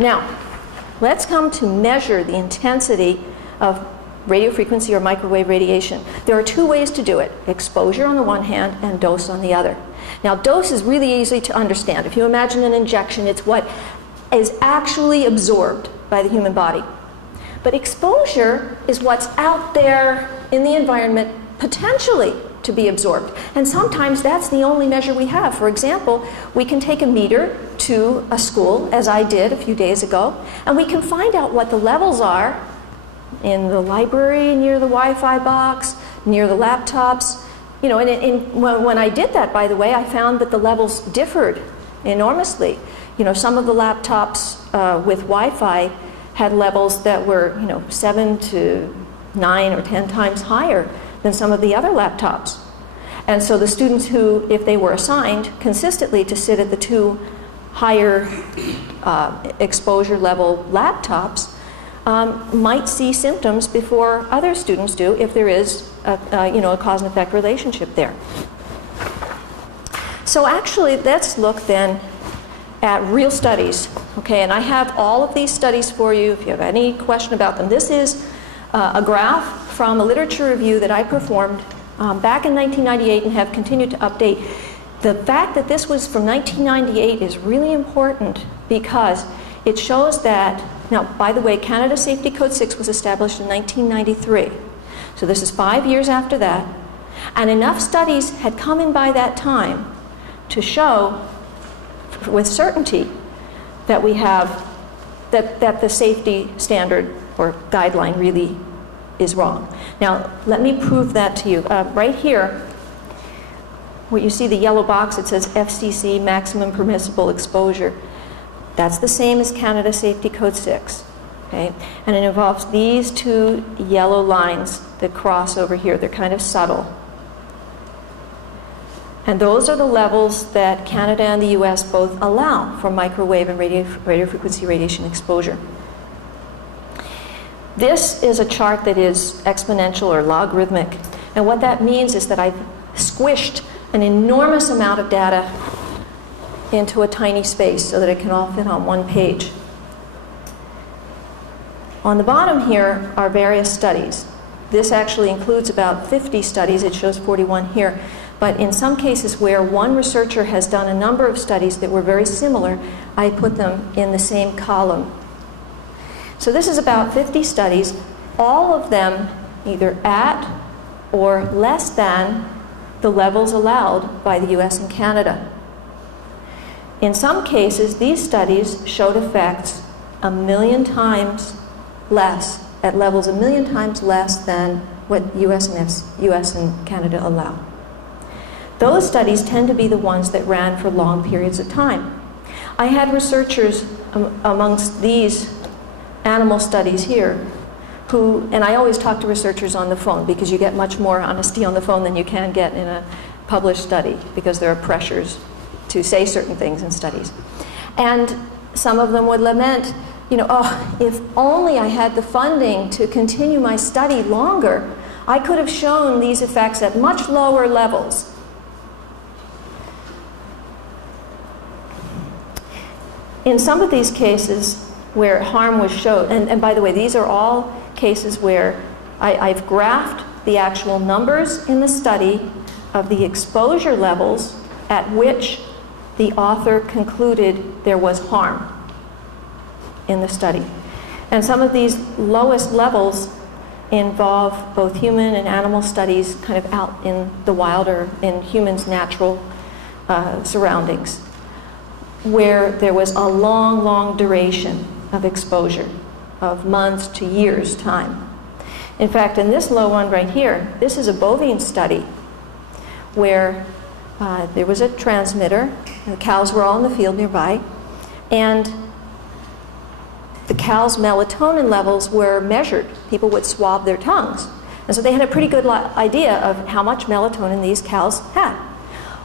Now, let's come to measure the intensity of radio frequency or microwave radiation. There are two ways to do it: exposure on the one hand and dose on the other. Now, dose is really easy to understand. If you imagine an injection, it's what is actually absorbed by the human body. But exposure is what's out there in the environment potentially to be absorbed. And sometimes that's the only measure we have. For example, we can take a meter to a school, as I did a few days ago, and we can find out what the levels are in the library, near the Wi-Fi box, near the laptops. You know, when I did that, by the way, I found that the levels differed enormously. You know, some of the laptops with Wi-Fi had levels that were, 7 to 9 or 10 times higher than some of the other laptops. And so the students who, if they were assigned consistently to sit at the two higher exposure level laptops, might see symptoms before other students do if there is a cause and effect relationship there. So actually, let's look then at real studies. Okay, and I have all of these studies for you if you have any question about them. This is a graph from a literature review that I performed back in 1998 and have continued to update. The fact that this was from 1998 is really important because it shows that, now, by the way, Canada Safety Code 6 was established in 1993. So this is 5 years after that. And enough studies had come in by that time to show with certainty that we have, that the safety standard or guideline really is wrong. Now, let me prove that to you. Right here, where you see the yellow box, it says FCC, maximum permissible exposure. That's the same as Canada Safety Code 6. Okay? And it involves these two yellow lines that cross over here. They're kind of subtle. And those are the levels that Canada and the US both allow for microwave and radio frequency radiation exposure. This is a chart that is exponential or logarithmic. And what that means is that I've squished an enormous amount of data into a tiny space so that it can all fit on one page. On the bottom here are various studies. This actually includes about 50 studies. It shows 41 here. But in some cases where one researcher has done a number of studies that were very similar, I put them in the same column. So this is about 50 studies, all of them either at or less than the levels allowed by the US and Canada. In some cases, these studies showed effects 1 million times less, at levels 1 million times less than what US and Canada allow. Those studies tend to be the ones that ran for long periods of time. I had researchers amongst these animal studies here who, and I always talk to researchers on the phone because you get much more honesty on the phone than you can get in a published study because there are pressures to say certain things in studies. And some of them would lament, oh, if only I had the funding to continue my study longer, I could have shown these effects at much lower levels. In some of these cases where harm was shown, and by the way, these are all cases where I've graphed the actual numbers in the study of the exposure levels at which the author concluded there was harm in the study. And some of these lowest levels involve both human and animal studies kind of out in the wild or in humans' natural surroundings, where there was a long, long duration of exposure, of months to years' time. In fact, in this low one right here, this is a bovine study where there was a transmitter, and the cows were all in the field nearby, and the cows' melatonin levels were measured. People would swab their tongues. And so they had a pretty good idea of how much melatonin these cows had.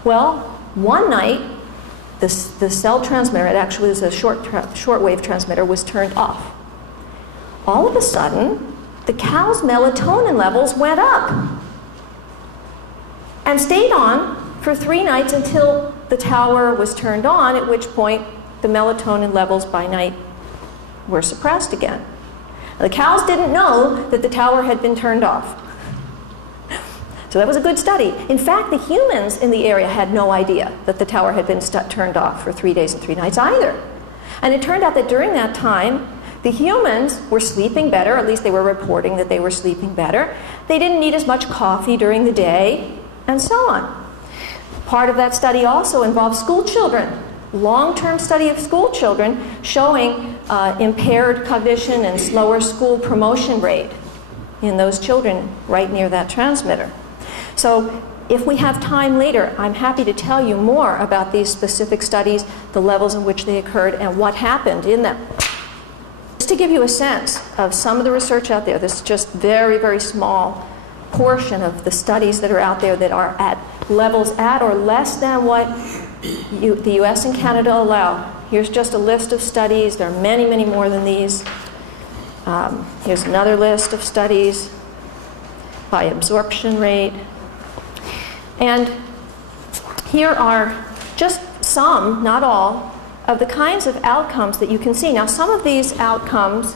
Well, one night, the cell transmitter, it actually was a shortwave transmitter, was turned off. All of a sudden, the cow's melatonin levels went up and stayed on for 3 nights until the tower was turned on, at which point the melatonin levels by night were suppressed again. The cows didn't know that the tower had been turned off. So that was a good study. In fact, the humans in the area had no idea that the tower had been turned off for 3 days and 3 nights either. And it turned out that during that time, the humans were sleeping better, at least they were reporting that they were sleeping better. They didn't need as much coffee during the day, and so on. Part of that study also involved school children. Long-term study of school children showing impaired cognition and slower school promotion rate in those children right near that transmitter. So if we have time later, I'm happy to tell you more about these specific studies, the levels in which they occurred, and what happened in them. Just to give you a sense of some of the research out there, this is just very, very small portion of the studies that are out there that are at levels at or less than what the US and Canada allow. Here's just a list of studies. There are many, many more than these. Here's another list of studies by absorption rate. And here are just some, not all, of the kinds of outcomes that you can see. Now, some of these outcomes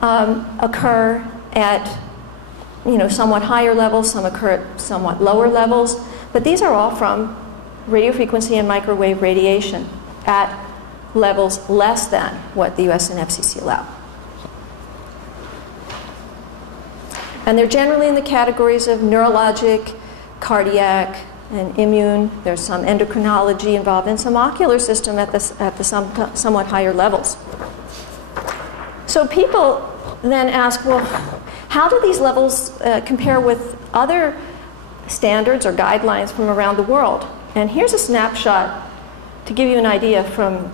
occur at somewhat higher levels, some occur at somewhat lower levels, but these are all from radio frequency and microwave radiation at levels less than what the US and FCC allow. And they're generally in the categories of neurologic, cardiac, and immune. There's some endocrinology involved and some ocular system at the somewhat higher levels. So people then ask, well, how do these levels compare with other standards or guidelines from around the world? And here's a snapshot to give you an idea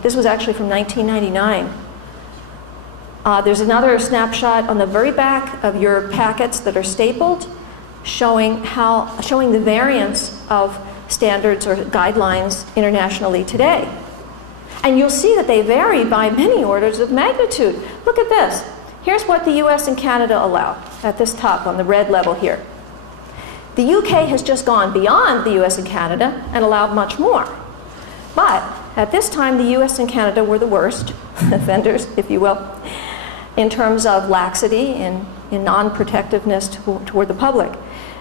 this was actually from 1999. There's another snapshot on the very back of your packets that are stapled, showing the variance of standards or guidelines internationally today. And you'll see that they vary by many orders of magnitude. Look at this. Here's what the US and Canada allow at this top on the red level here. The UK has just gone beyond the US and Canada and allowed much more. But at this time, the US and Canada were the worst offenders, if you will, in terms of laxity and in non-protectiveness toward the public.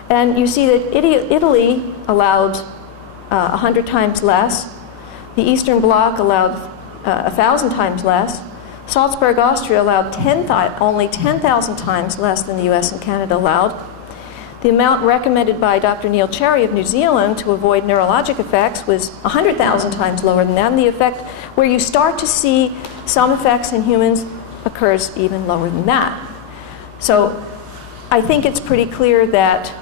And you see that Italy allowed 100 times less. The Eastern Bloc allowed 1,000 times less. Salzburg, Austria allowed only 10,000 times less than the US and Canada allowed. The amount recommended by Dr. Neil Cherry of New Zealand to avoid neurologic effects was 100,000 times lower than that. And the effect where you start to see some effects in humans occurs even lower than that. So I think it's pretty clear that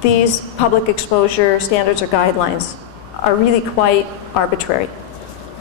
these public exposure standards or guidelines are really quite arbitrary.